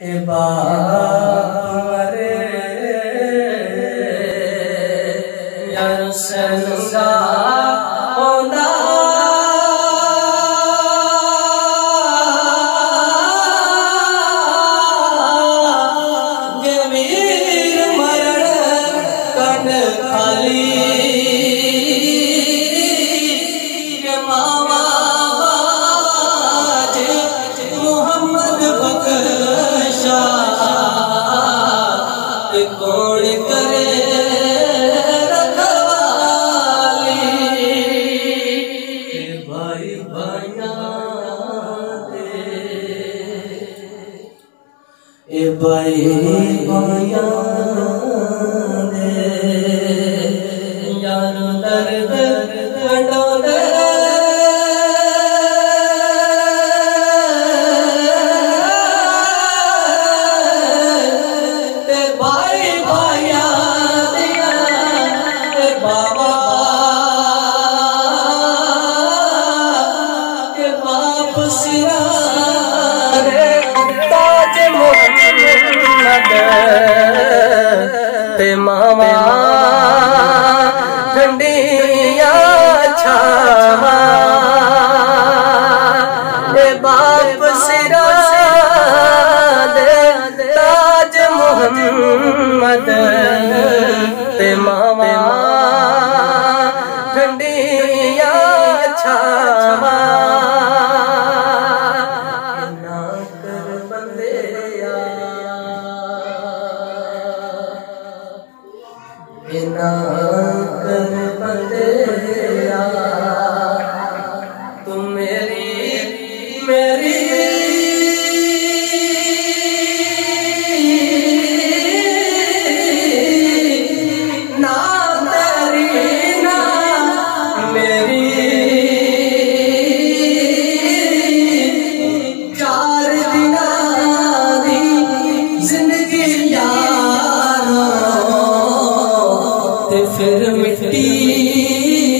ए बारे यार सनुगा होना जमीर मरण कन खाली कौन करे रखवाली भाई भाइया दे ए भाई भाइया दे यार दर्द कंडो दे ते मामा ठंडिया छावा ए बाप सिरा दे ताज मोहम्मद ते मामा ठंडिया छावा ना कर बंदे ना कर बंदेया तुम मेरी मेरी ना तेरी ना मेरी चार दिन दी जिंदगी यार फिर मिट्टी